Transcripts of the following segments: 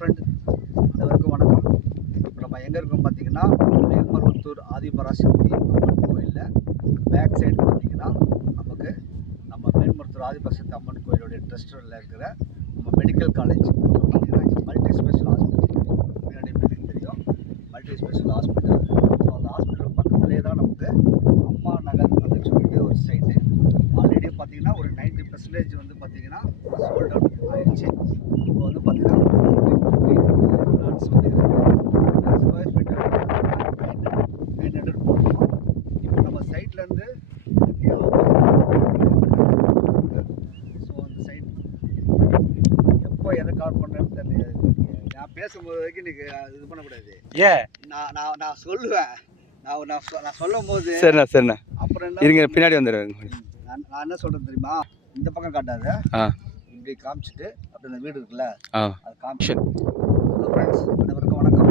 Friend, அனைவருக்கும் வணக்கம். இப்போ நம்ம எங்கே இருக்கோம் பார்த்தீங்கன்னா, மேல்மருவத்தூர் ஆதிபராசக்தி அம்மன் கோயிலில் பேக் சைடு பார்த்தீங்கன்னா நமக்கு நம்ம மேல்மருவத்தூர் ஆதிபராசக்தி அம்மன் கோயிலுடைய ட்ரஸ்ட்டில் இருக்கிற நம்ம மெடிக்கல் காலேஜ் பார்த்தீங்கன்னா மல்டி ஸ்பெஷல் ஹாஸ்பிட்டல் முன்னாடி பில்டிங் தெரியும். Multi special hospital. ஸோ அந்த ஹாஸ்பிட்டல் பக்கத்துலேயே தான் நமக்கு அம்மா நகர் அப்படின்னு சொல்லிட்டு ஒரு சைட்டு. ஆல்ரெடி பார்த்தீங்கன்னா ஒரு 90% வந்து பார்த்தீங்கன்னா சோல்ட் அவுட் ஆயிடுச்சு. இப்போ வந்து பார்த்தீங்கன்னா பிளாட்ஸ் வந்து ஸ்கொயர் ஃபீட் 900 போட்டுருக்கோம். இப்போ நம்ம சைட்லேருந்து ஸோ அந்த சைட் எப்போ எதை கால் பண்ணுறேன்னு தெரியல. நான் பேசும்போது வரைக்கும் நீங்கள் இது பண்ணக்கூடாது. ஏன் நான் சொல்லுவேன். நான் சொல்லும் போது சரிண்ணா அப்புறம் என்ன இருங்க, பின்னாடி வந்துடுவேன். நான் என்ன சொல்கிறேன் தெரியுமா, இந்த பக்கம் காட்டாத, இப்படி காமிச்சிட்டு அப்படி அந்த வீடு இருக்குல்ல அது காமிச்சு. ஹலோ ஃப்ரெண்ட்ஸ், அனைவருக்கும் வணக்கம்.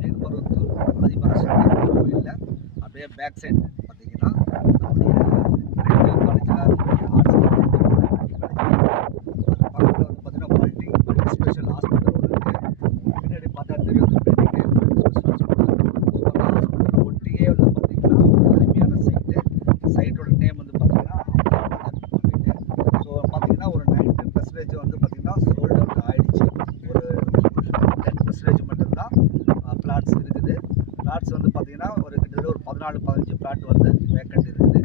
மேல்மருவத்தூர் ஆதிபராசக்தி கோயிலில் அப்படியே பேக் சைடு பார்த்தீங்கன்னா நம்முடைய மெடிக்கல் காலேஜில் ஆர்ட்ஸ் காலேஜ் அது பக்கத்தில் வந்து பார்த்தீங்கன்னா மல்டி ஸ்பெஷல் ஹாஸ்பிட்டல் ஒன்று இருக்குது. பின்னாடி பார்த்தா தெரியும் அந்த building multi special hospital. So அந்த ஹாஸ்பிட்டல் ஒட்டியே வந்து பார்த்தீங்கன்னா ஒரு அருமையான சைட்டோட நேம் வந்து பார்த்தீங்கன்னா அப்படின்னு. ஸோ பார்த்தீங்கன்னா ஒரு 90% வந்து பார்த்தீங்கன்னா சோல்ட் அவுட் ஆகிடுச்சு. ஒரு 10% மட்டும்தான் பிளாட்ஸ் இருக்குது. பிளாட்ஸ் வந்து பார்த்தீங்கன்னா ஒரு கிட்டத்தட்ட ஒரு 14-15 பிளாட் வந்து வேக்கண்ட் இருக்குது.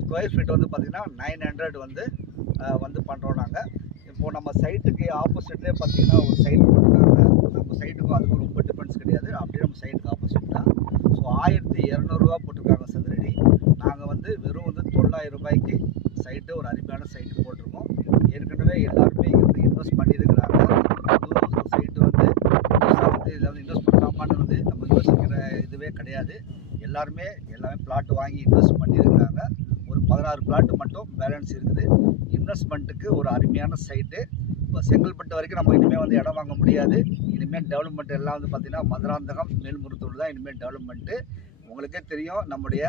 ஸ்கொயர் ஃபீட் வந்து பார்த்தீங்கன்னா 900 வந்து பண்ணுறோம் நாங்கள். இப்போது நம்ம சைட்டுக்கு ஆப்போசிட்லேயே பார்த்தீங்கன்னா ஒரு சைட் போட்டுருக்காங்க. நம்ம சைட்டுக்கும் அதுக்கும் ரொம்ப டிஃப்ரென்ஸ் கிடையாது. அப்படியே நம்ம சைட்டுக்கு ஆப்போசிட் தான். ஸோ 1200 போட்டிருக்காங்க சதுரடி. நாங்கள் வந்து வெறும் வந்து 900 ரூபாய்க்கு சைட்டு ஒரு அருமையான சைட்டு போட்டிருக்கோம். ஏற்கனவே எல்லாருமே இங்கே வந்து இன்வெஸ்ட் பண்ணியிருக்கிறாங்க. புது சைட்டு வந்து புதுசாக வந்து இதில் வந்து இன்வெஸ்ட் பண்ணலாமான்னு வந்து நம்ம யோசிக்கிற இதுவே கிடையாது. எல்லாமே பிளாட் வாங்கி இன்வெஸ்ட் பண்ணியிருக்கிறாங்க. ஒரு 16 பிளாட் மட்டும் பேலன்ஸ் இருக்குது. இன்வெஸ்ட்மெண்ட்டுக்கு ஒரு அருமையான சைட்டு. இப்போ செங்கல்பட்டு வரைக்கும் நம்ம இனிமேல் வந்து இடம் வாங்க முடியாது. இனிமேல் டெவலப்மெண்ட் எல்லாம் வந்து பார்த்திங்கன்னா மதுராந்தகம் மேல்மருவத்தூர் தான் இனிமேல் டெவலப்மெண்ட்டு. உங்களுக்கே தெரியும், நம்முடைய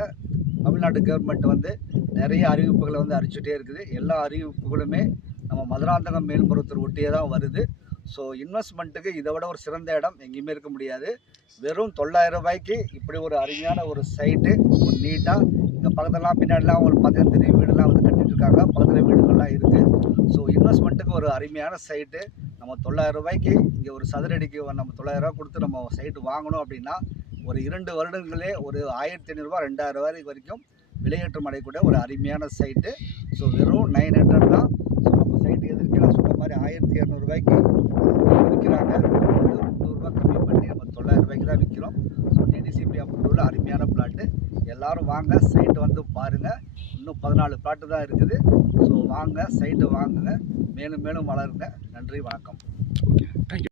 தமிழ்நாடு கவர்மெண்ட் வந்து நிறைய அறிவிப்புகளை வந்து அறிவிச்சுட்டே இருக்குது. எல்லா அறிவிப்புகளுமே நம்ம மதுராந்தகம் மேல்மருவத்தூர் ஒட்டியே தான் வருது. ஸோ இன்வெஸ்ட்மெண்ட்டுக்கு இதை விட ஒரு சிறந்த இடம் எங்கேயுமே இருக்க முடியாது. வெறும் 900 ரூபாய்க்கு இப்படி ஒரு அருமையான ஒரு சைட்டு, ஒரு நீட்டாக இங்கே பக்கத்துலலாம் பின்னாடிலாம் உங்களுக்கு பார்த்தீங்கன்னா தெரியும், வீடெல்லாம் வந்து கட்டிட்டு இருக்காங்க. பக்கத்தில் வீடுகள்லாம் இருக்குது. ஸோ இன்வெஸ்ட்மெண்ட்டுக்கு ஒரு அருமையான சைட்டு. நம்ம 900 ரூபாய்க்கு இங்கே ஒரு சதுரடிக்கு நம்ம 900 ரூபா கொடுத்து நம்ம சைட்டு வாங்கணும் அப்படின்னா ஒரு 2 வருடங்களே ஒரு 1500 2000 வரைக்கும் விலையேற்றம் அடையக்கூடிய ஒரு அருமையான சைட்டு. ஸோ வெறும் 900 தான். ஸோ நம்ம சைட்டு எதிர்க்க நான் சொன்ன மாதிரி 1200 ரூபாய்க்கு விற்கிறாங்க. வந்து 300 ரூபா கம்மி பண்ணி நம்ம 900 ரூபாய்க்கு தான் விற்கிறோம். ஸோ டிடிசிபி அப்ரூவ்ல அருமையான பிளாட்டு. எல்லோரும் வாங்க, சைட்டு வந்து பாருங்கள். இன்னும் 14 பிளாட்டு தான் இருக்குது. ஸோ வாங்க, சைட்டு வாங்குங்க, மேலும் மேலும் வளருங்க. நன்றி, வணக்கம்.